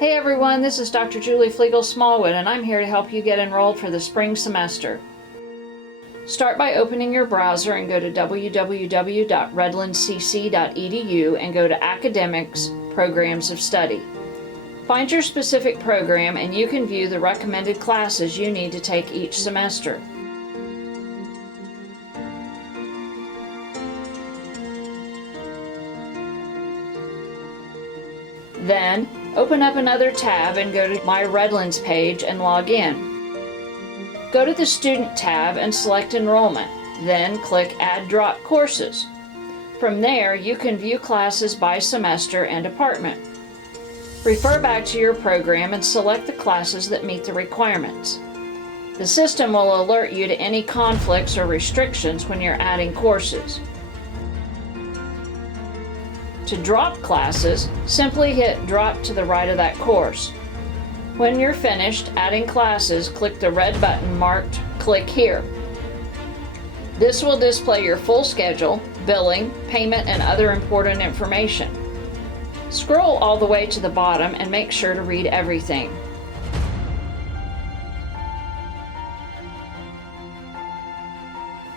Hey everyone, this is Dr. Julie Flegel-Smallwood, and I'm here to help you get enrolled for the spring semester. Start by opening your browser and go to www.redlandscc.edu and go to Academics, Programs of Study. Find your specific program and you can view the recommended classes you need to take each semester. Then, open up another tab and go to My Redlands page and log in. Go to the Student tab and select Enrollment, then click Add Drop Courses. From there, you can view classes by semester and department. Refer back to your program and select the classes that meet the requirements. The system will alert you to any conflicts or restrictions when you're adding courses. To drop classes, simply hit Drop to the right of that course. When you're finished adding classes, click the red button marked Click Here. This will display your full schedule, billing, payment, and other important information. Scroll all the way to the bottom and make sure to read everything.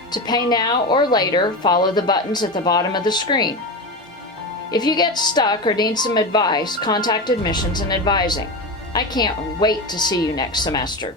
To pay now or later, follow the buttons at the bottom of the screen. If you get stuck or need some advice, contact Admissions and Advising. I can't wait to see you next semester.